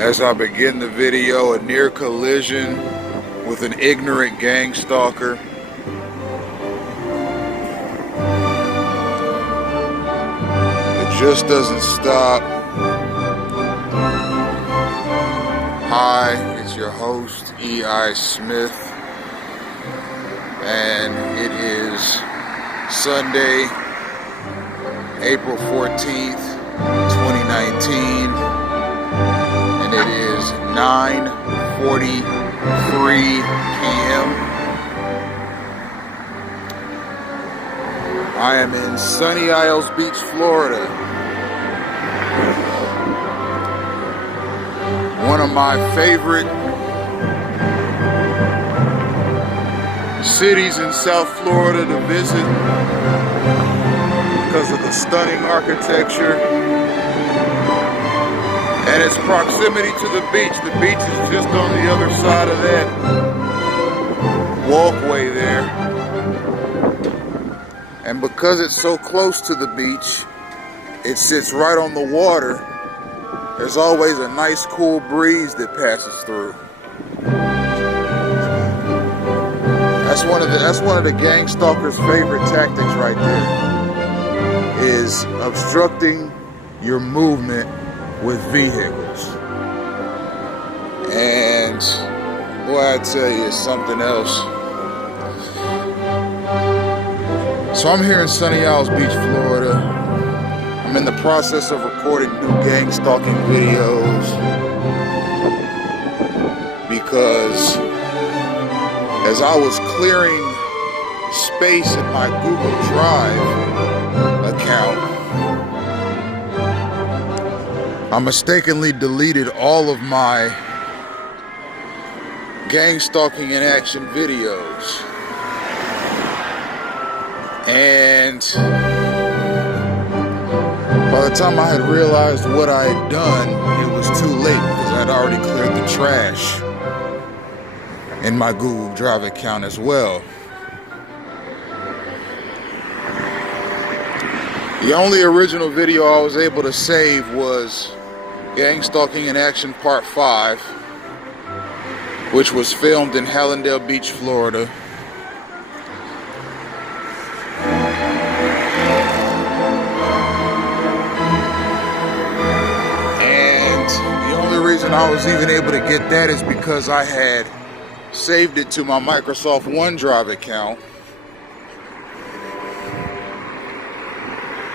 As I begin the video, a near collision with an ignorant gang stalker. It just doesn't stop. Hi, it's your host, E.I. Smith, and it is Sunday, April 14th, 2019. And it is 9:43 p.m. I am in Sunny Isles Beach, Florida. One of my favorite cities in South Florida to visit because of the stunning architecture and its proximity to the beach. The beach is just on the other side of that walkway there. And because it's so close to the beach, it sits right on the water. There's always a nice cool breeze that passes through. That's one of the gang stalker's favorite tactics right there, is obstructing your movement with vehicles. And boy, I tell you, it's something else. So I'm here in Sunny Isles Beach, Florida. I'm in the process of recording new gang stalking videos because as I was clearing space in my Google Drive account, I mistakenly deleted all of my gang stalking in action videos. And by the time I had realized what I had done, it was too late because I had already cleared the trash in my Google Drive account as well. The only original video I was able to save was Gang Stalking in Action Part 5, which was filmed in Hallandale Beach, Florida. And the only reason I was even able to get that is because I had saved it to my Microsoft OneDrive account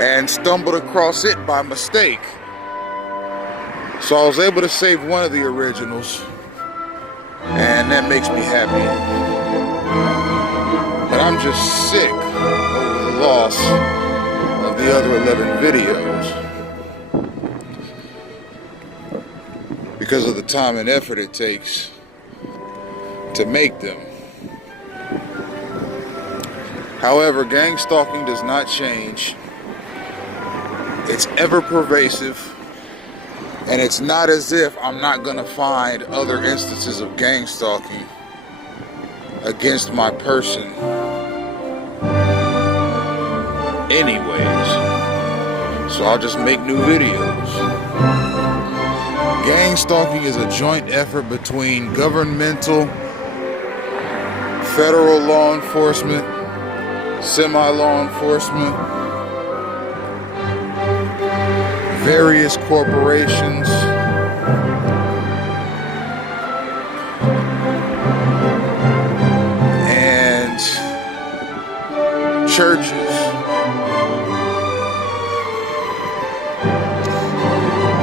and stumbled across it by mistake. So I was able to save one of the originals, and that makes me happy. But I'm just sick over the loss of the other 11 videos because of the time and effort it takes to make them. However, gang stalking does not change. It's ever pervasive. And it's not as if I'm not going to find other instances of gang stalking against my person anyways. So I'll just make new videos. Gang stalking is a joint effort between governmental, federal law enforcement, semi-law enforcement, various corporations, and churches.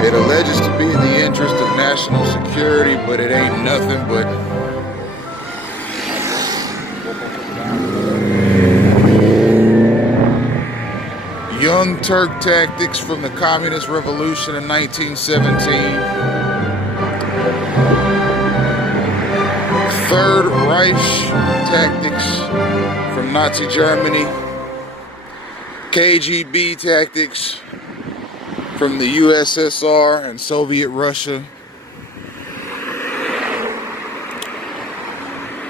It alleges to be in the interest of national security, but it ain't nothing but Young Turk tactics from the Communist Revolution in 1917. Third Reich tactics from Nazi Germany. KGB tactics from the USSR and Soviet Russia.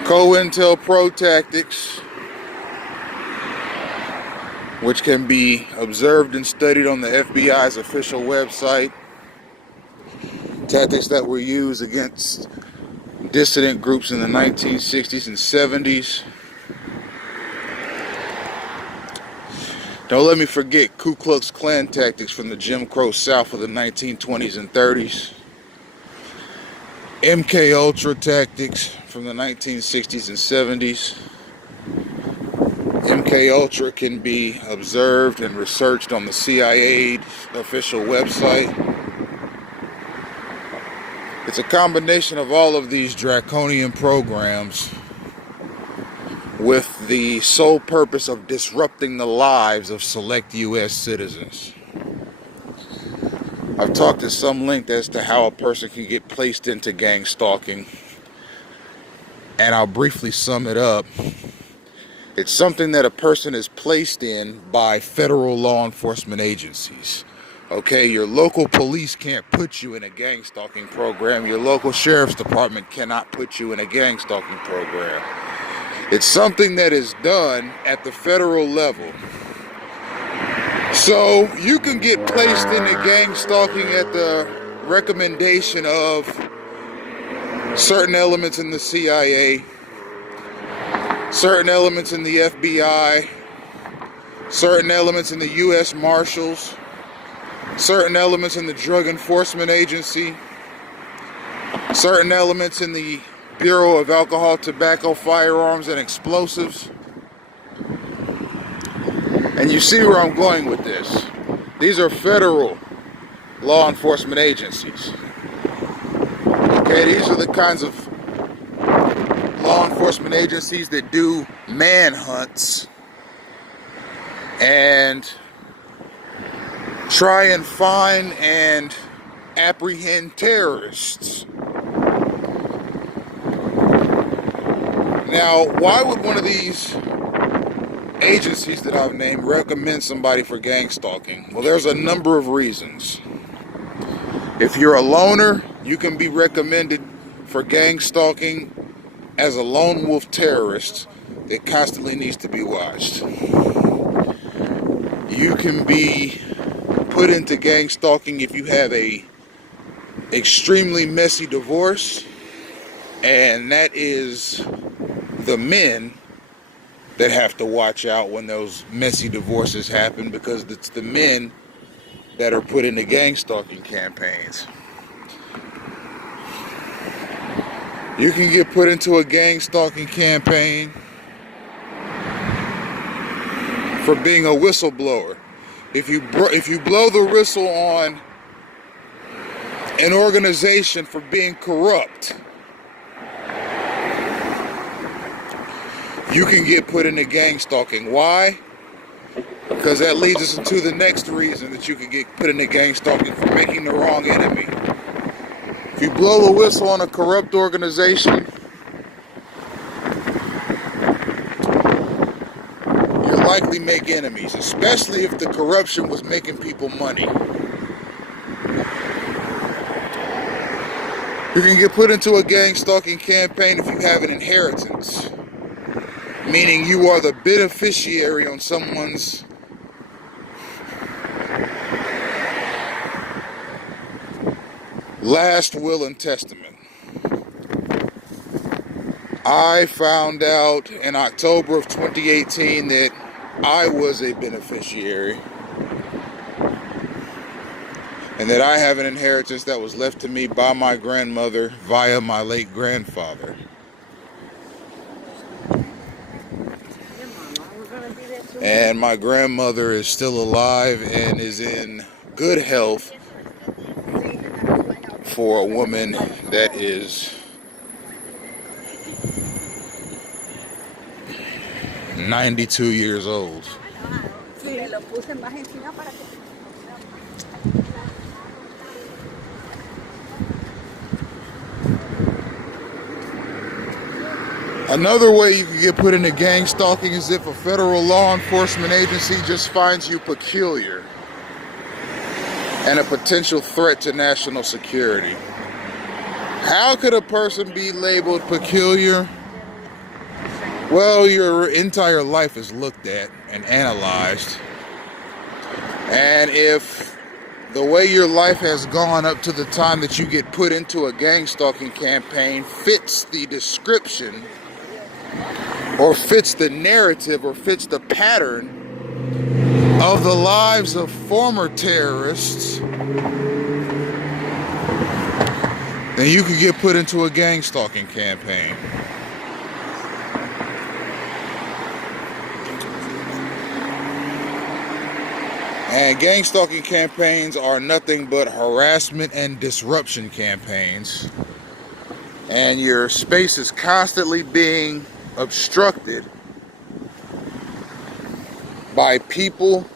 COINTELPRO tactics, which can be observed and studied on the FBI's official website. Tactics that were used against dissident groups in the 1960s and 70s. Don't let me forget Ku Klux Klan tactics from the Jim Crow South of the 1920s and 30s. MK Ultra tactics from the 1960s and 70s. MK Ultra can be observed and researched on the CIA official website. It's a combination of all of these draconian programs with the sole purpose of disrupting the lives of select U.S. citizens. I've talked at some length as to how a person can get placed into gang stalking, and I'll briefly sum it up. It's something that a person is placed in by federal law enforcement agencies. Okay, your local police can't put you in a gang stalking program. Your local sheriff's department cannot put you in a gang stalking program. It's something that is done at the federal level. So you can get placed into gang stalking at the recommendation of certain elements in the CIA, certain elements in the FBI, certain elements in the U.S. Marshals, certain elements in the Drug Enforcement Agency, certain elements in the Bureau of Alcohol, Tobacco, Firearms, and Explosives. And you see where I'm going with this. These are federal law enforcement agencies. Okay, these are the kinds of law enforcement agencies that do manhunts and try and find and apprehend terrorists. Now, why would one of these agencies that I've named recommend somebody for gang stalking? Well, there's a number of reasons. If you're a loner, you can be recommended for gang stalking as a lone wolf terrorist that constantly needs to be watched. You can be put into gang stalking if you have a extremely messy divorce, and that is the men that have to watch out when those messy divorces happen, because it's the men that are put into gang stalking campaigns. You can get put into a gang stalking campaign for being a whistleblower. If you blow the whistle on an organization for being corrupt, you can get put into gang stalking. Why? Because that leads us into the next reason that you can get put into gang stalking: for making the wrong enemy. If you blow the whistle on a corrupt organization, you'll likely make enemies, especially if the corruption was making people money. You can get put into a gang stalking campaign if you have an inheritance, meaning you are the beneficiary on someone's last will and testament. I found out in October of 2018 that I was a beneficiary and that I have an inheritance that was left to me by my grandmother via my late grandfather. And my grandmother is still alive and is in good health for a woman that is 92 years old. Another way you can get put into gang stalking is if a federal law enforcement agency just finds you peculiar and a potential threat to national security. How could a person be labeled peculiar? Well, your entire life is looked at and analyzed. And if the way your life has gone up to the time that you get put into a gang stalking campaign fits the description, or fits the narrative, or fits the pattern of the lives of former terrorists, then you could get put into a gang stalking campaign. And gang stalking campaigns are nothing but harassment and disruption campaigns. And your space is constantly being obstructed by people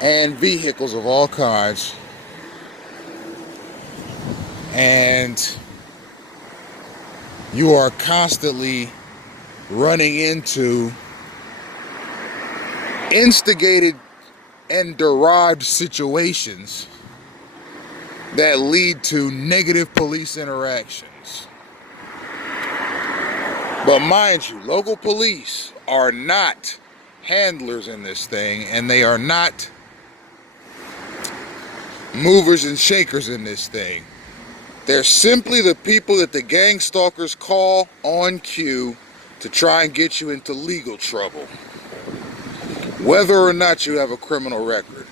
and vehicles of all kinds. And you are constantly running into instigated and derived situations that lead to negative police interactions. But mind you, local police are not handlers in this thing, and they are not movers and shakers in this thing. They're simply the people that the gang stalkers call on cue to try and get you into legal trouble, whether or not you have a criminal record.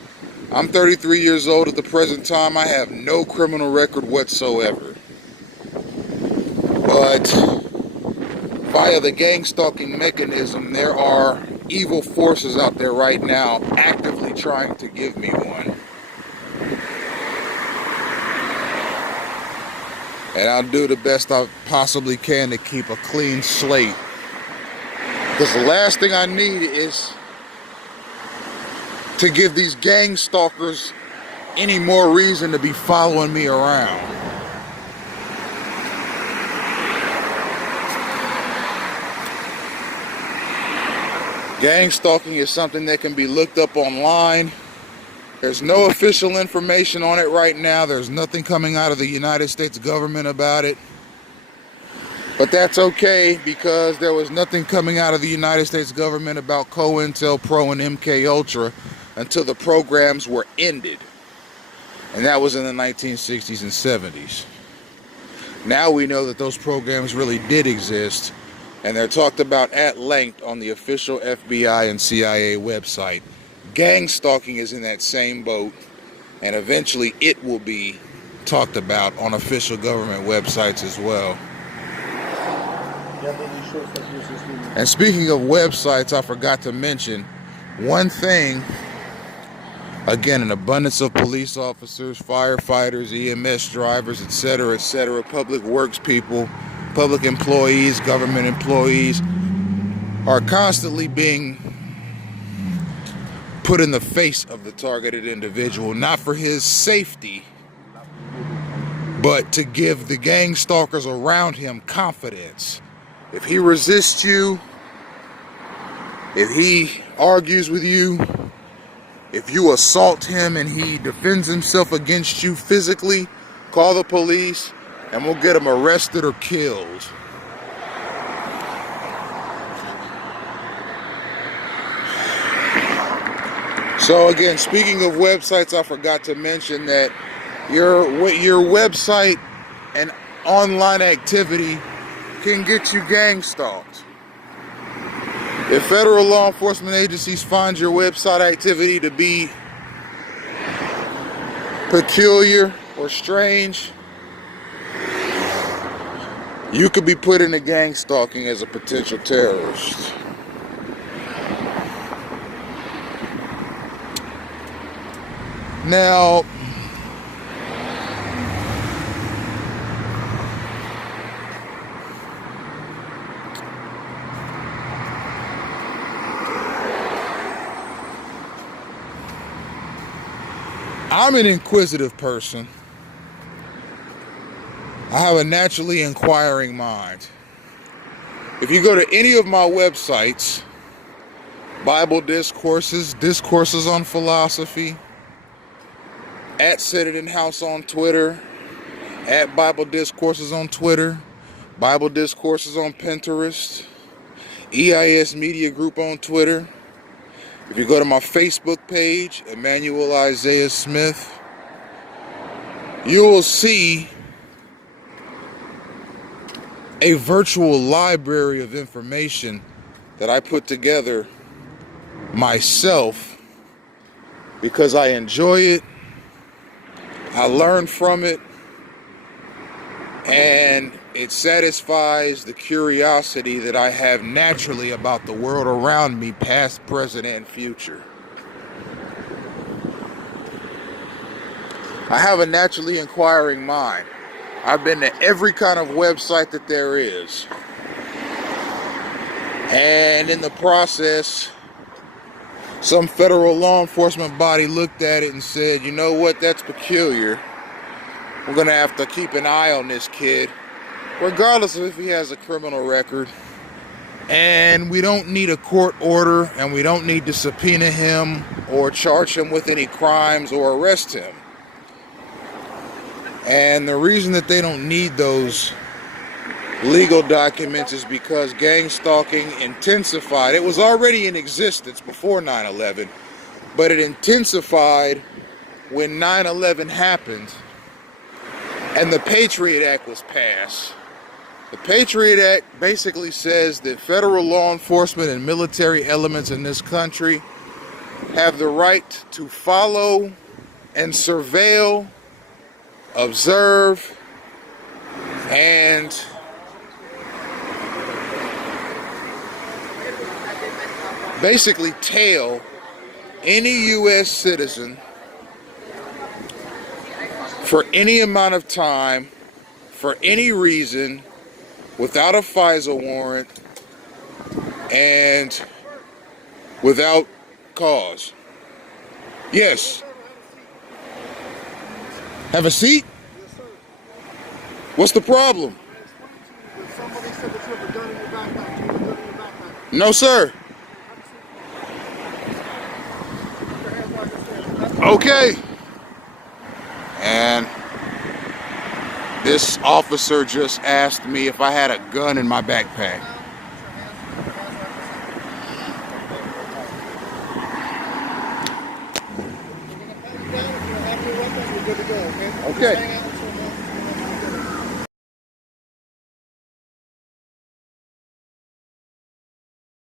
I'm 33 years old at the present time. I have no criminal record whatsoever. But via the gang stalking mechanism, there are evil forces out there right now actively trying to give me one. And I'll do the best I possibly can to keep a clean slate. Because the last thing I need is to give these gang stalkers any more reason to be following me around. Gang stalking is something that can be looked up online. There's no official information on it right now. There's nothing coming out of the United States government about it. But that's okay, because there was nothing coming out of the United States government about COINTELPRO and MK Ultra until the programs were ended. And that was in the 1960s and 70s. Now we know that those programs really did exist, and they're talked about at length on the official FBI and CIA website. Gang stalking is in that same boat, and eventually it will be talked about on official government websites as well. And speaking of websites, I forgot to mention one thing. Again, an abundance of police officers, firefighters, EMS drivers, etc., public works people, public employees, government employees are constantly being put in the face of the targeted individual, not for his safety, but to give the gang stalkers around him confidence. If he resists you, if he argues with you, if you assault him and he defends himself against you physically, call the police and we'll get him arrested or killed. So again, speaking of websites, I forgot to mention that your website and online activity can get you gang stalked. If federal law enforcement agencies find your website activity to be peculiar or strange, you could be put into gang stalking as a potential terrorist. Now, I'm an inquisitive person. I have a naturally inquiring mind. If you go to any of my websites, Bible discourses, discourses on philosophy, at Set It in House on Twitter, at Bible Discourses on Twitter, Bible Discourses on Pinterest, EIS Media Group on Twitter, If you go to my Facebook page, Emmanuel Isaiah Smith, you will see a virtual library of information that I put together myself because I enjoy it, I learn from it, and it satisfies the curiosity that I have naturally about the world around me, past, present, and future. I have a naturally inquiring mind. I've been to every kind of website that there is. And in the process, some federal law enforcement body looked at it and said, you know what, that's peculiar. We're going to have to keep an eye on this kid, regardless of if he has a criminal record. And we don't need a court order, and we don't need to subpoena him or charge him with any crimes or arrest him. And the reason that they don't need those legal documents is because gang stalking intensified. It was already in existence before 9/11, but it intensified when 9/11 happened and the Patriot Act was passed. The Patriot Act basically says that federal law enforcement and military elements in this country have the right to follow and surveil, observe, and basically tail any U.S. citizen for any amount of time, for any reason, without a FISA warrant, and without cause. Yes. Have a seat? Yes, sir. What's the problem? Somebody said that you have a gun in your backpack. Do you have a gun in your backpack? No, sir. Okay. And this officer just asked me if I had a gun in my backpack. Okay.